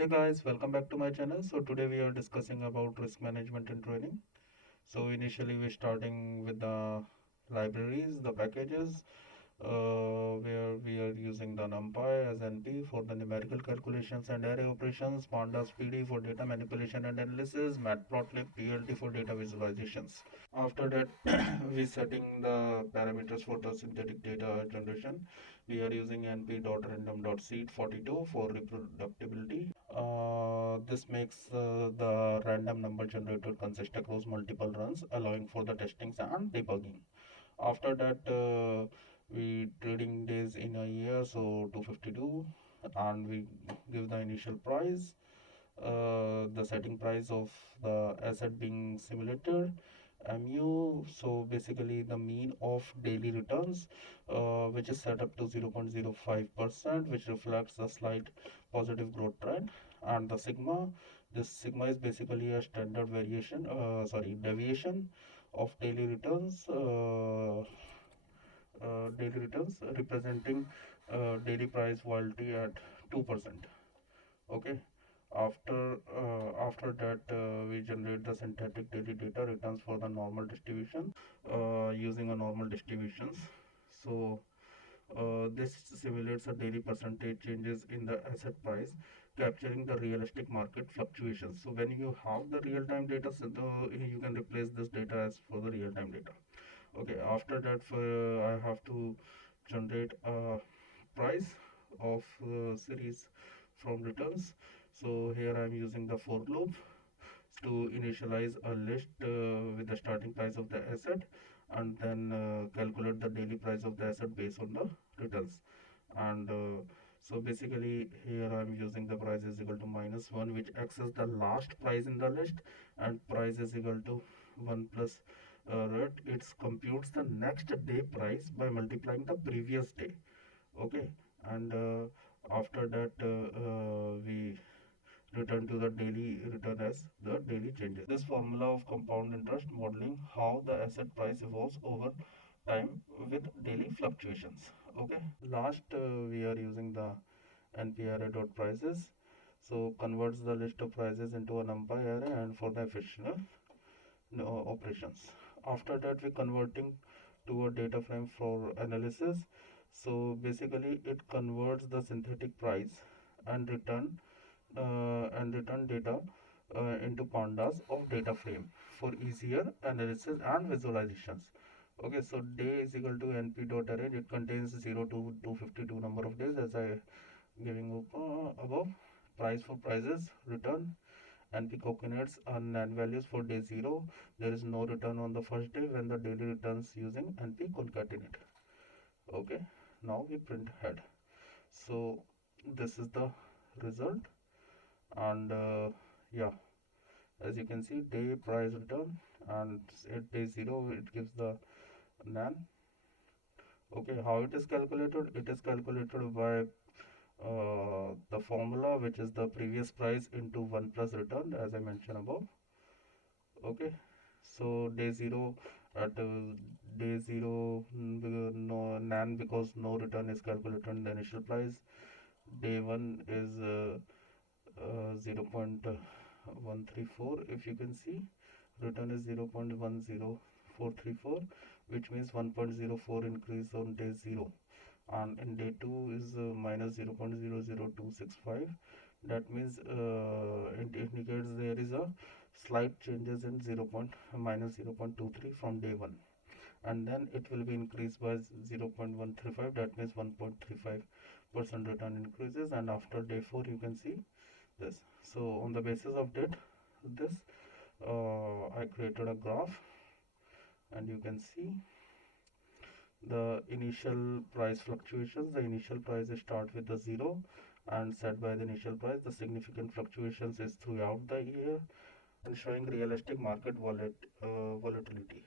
Hey guys, welcome back to my channel. So today we are discussing about risk management and training. So initially we're starting with the libraries, the packages, where we are using the NumPy as NP for the numerical calculations and array operations, Pandas PD for data manipulation and analysis, Matplotlib PLT for data visualizations. After that, we setting the parameters for the synthetic data generation. We are using np.random.seed42 for reproducibility. This makes the random number generator consist across multiple runs, allowing for the testings and debugging. After that, we trading days in a year, so 252, and we give the initial price, the setting price of the asset being simulated, mu, so basically the mean of daily returns, which is set up to 0.05%, which reflects a slight positive growth trend, and the sigma, this sigma is basically a standard variation, deviation of daily returns representing daily price volatility at 2%. Okay, after that, we generate the synthetic daily data returns for the normal distribution, using a normal distributions. So this simulates a daily percentage changes in the asset price, capturing the realistic market fluctuations. So when you have the real-time data, so you can replace this data as for the real-time data. Okay, after that, I have to generate a price of series from returns. So here I am using the for loop to initialize a list with the starting price of the asset, and then calculate the daily price of the asset based on the returns. And so basically here I'm using the price is equal to -1, which acts as the last price in the list, and price is equal to 1 plus rate. It computes the next day price by multiplying the previous day. Okay, and after that, we return to the daily return as the daily changes. This formula of compound interest modeling how the asset price evolves over time with daily fluctuations. Okay, last, we are using the np_array.prices, so converts the list of prices into a numpy array and for the efficient operations. After that, we converting to a data frame for analysis. So basically it converts the synthetic price and return data into pandas of data frame for easier analysis and visualizations. Okay, so day is equal to np.array. It contains 0 to 252 number of days, as I giving above. Price for prices, return np coordinates and NaN values for day 0. There is no return on the first day when the daily returns using np concatenate. Okay, now we print head. So this is the result, and yeah, as you can see, day price return, and at day 0 it gives the NaN. Okay, how it is calculated? It is calculated by the formula, which is the previous price into 1 plus return, as I mentioned above. Okay, so day 0, at day 0, no NaN, because no return is calculated in the initial price. Day 1 is 0.134. if you can see, return is 0.10434, which means 1.04 increase on day 0, and in day 2 is minus 0.00265. That means it indicates there is a slight changes in minus 0.23 from day 1, and then it will be increased by 0.135. that means 1.35% return increases, and after day 4 you can see this. So on the basis of this, I created a graph, and you can see the initial price fluctuations. The initial price start with the 0 and set by the initial price. The significant fluctuations is throughout the year, and showing realistic market volatility,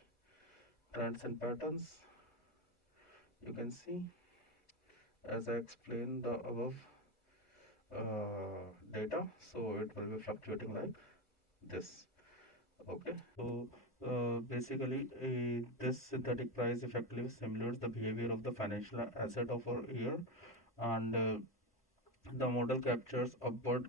trends and patterns. You can see, as I explained the above data, so it will be fluctuating like this. Okay, so basically this synthetic price effectively simulates the behavior of the financial asset of a year, and the model captures upward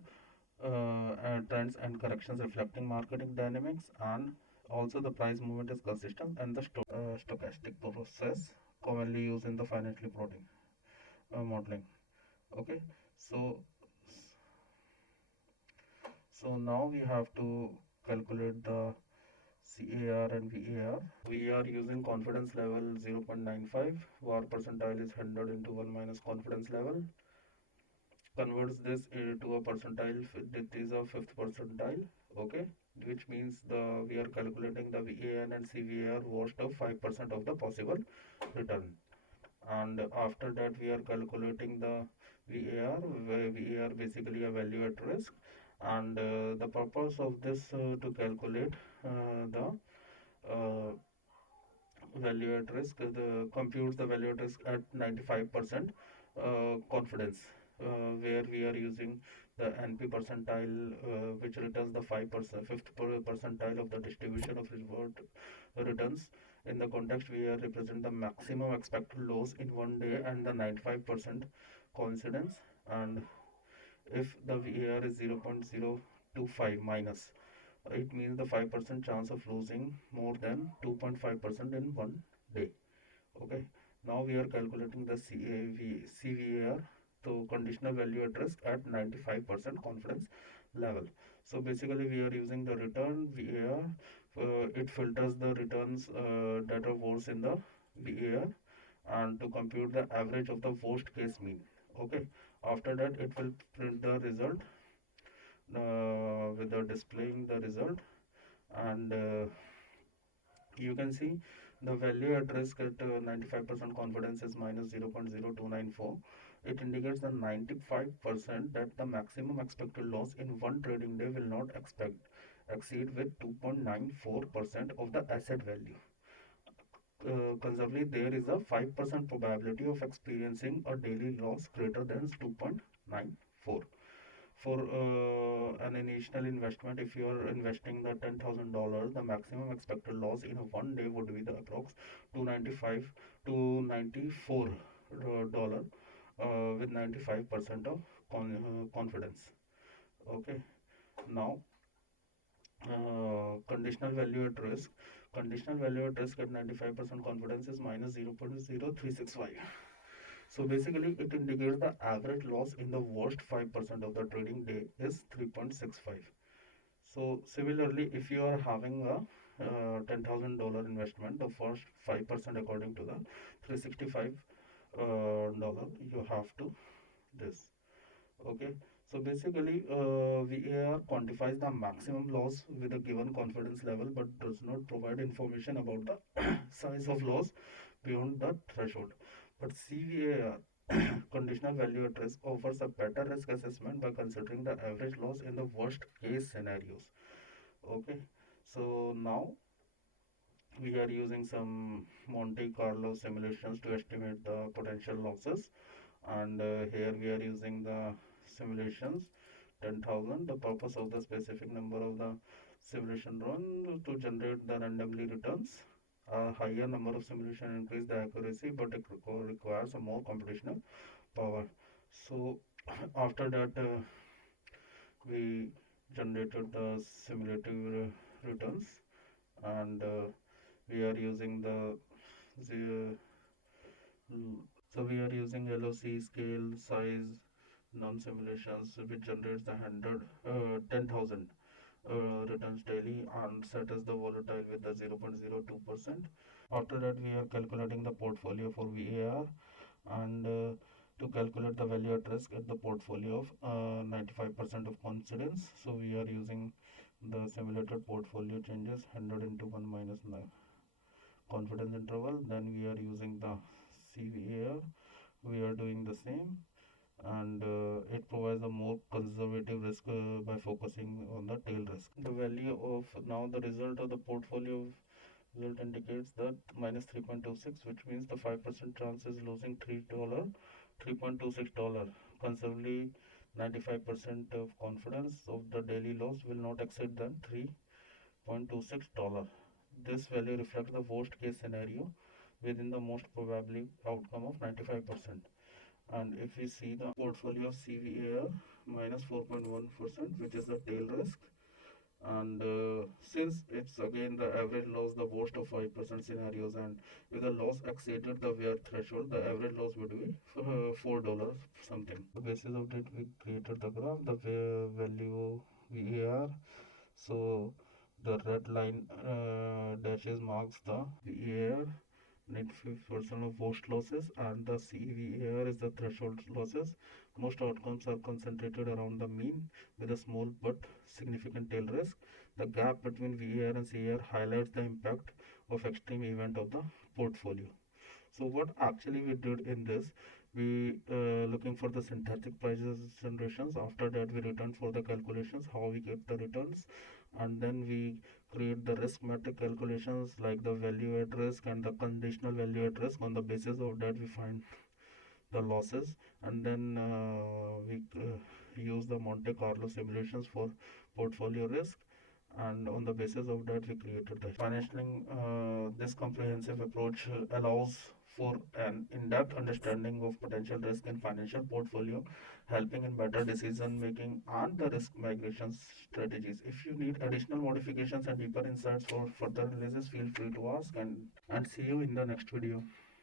trends and corrections reflecting marketing dynamics, and also the price movement is consistent, and the stochastic process commonly used in the financial reporting modeling. Okay, so now we have to calculate the CAR and VAR. We are using confidence level 0.95. VAR percentile is 100 into 1 minus confidence level. Converts this into a percentile. It is a fifth percentile. Okay, which means we are calculating the VAN and CVAR worst of 5% of the possible return. And after that we are calculating the VAR, where VAR basically a value at risk, and the purpose of this to calculate the uh, value at risk, computes the value at risk at 95% confidence, where we are using the NP percentile, which returns the 5%, fifth percentile of the distribution of reward returns. In the context, we are represent the maximum expected loss in one day and the 95% coincidence. And if the VAR is 0.025 minus, it means the 5% chance of losing more than 2.5% in one day. Okay, now we are calculating the CVAR, so conditional value at risk at 95% confidence level. So basically we are using the return VAR. It filters the returns that are worse in the VAR, and to compute the average of the worst case mean. Okay, after that it will print the result with the displaying the result, and you can see the value at risk at 95% confidence is minus 0.0294. It indicates the 95% that the maximum expected loss in one trading day will not exceed with 2.94% of the asset value. Conservatively, there is a 5% probability of experiencing a daily loss greater than 2.94. For an initial investment, if you are investing the $10,000, the maximum expected loss in a one day would be the approx 295 to 94 dollar, with 95% of confidence. Okay, now conditional value at risk. Conditional value at risk at 95% confidence is minus 0.0365. So basically it indicates the average loss in the worst 5% of the trading day is 3.65. So similarly, if you are having a $10,000 investment, the first 5% according to the 365 dollar, you have to this. Okay, so basically VAR quantifies the maximum loss with a given confidence level, but does not provide information about the size of loss beyond the threshold. But CVAR, conditional value at risk, offers a better risk assessment by considering the average loss in the worst case scenarios. Okay, so now we are using some Monte Carlo simulations to estimate the potential losses, and here we are using the simulations 10,000. The purpose of the specific number of the simulation run to generate the randomly returns. A higher number of simulation increase the accuracy, but it requires a more computational power. So after that we generated the simulative returns, and we are using the so we are using LOC scale size non-simulations, which generates the 10,000 returns daily and set as the volatile with the 0.02%. After that we are calculating the portfolio for VAR, and to calculate the value at risk at the portfolio of 95% of confidence. So we are using the simulated portfolio changes 100 into 1 minus 9 confidence interval. Then we are using the CVAR. We are doing the same, and it provides a more conservative risk by focusing on the tail risk. The value of now the result of the portfolio result indicates that minus 3.26, which means the 5% chance is losing $3.26. Conservatively, 95% of confidence of the daily loss will not exceed than $3.26. This value reflects the worst case scenario within the most probably outcome of 95%. And if we see the portfolio of CVAR, minus 4.1%, which is the tail risk. And since it's again the average loss, the worst of 5% scenarios, and if the loss exceeded the wear threshold, the average loss would be $4 something. The basis of that, we created the graph, the value VAR. So the red line dashes marks the VAR, net 5% of worst losses, and the CVAR is the threshold losses. Most outcomes are concentrated around the mean with a small but significant tail risk. The gap between VAR and CAR highlights the impact of extreme event of the portfolio. So what actually we did in this, we looking for the synthetic prices generations. After that, we return for the calculations, how we get the returns, and then we create the risk metric calculations like the value at risk and the conditional value at risk. On the basis of that, we find the losses, and then we use the Monte Carlo simulations for portfolio risk, and on the basis of that we created the financial. This comprehensive approach allows for an in-depth understanding of potential risk in financial portfolio, helping in better decision making and the risk migration strategies. If you need additional modifications and deeper insights for further analysis, feel free to ask, and see you in the next video.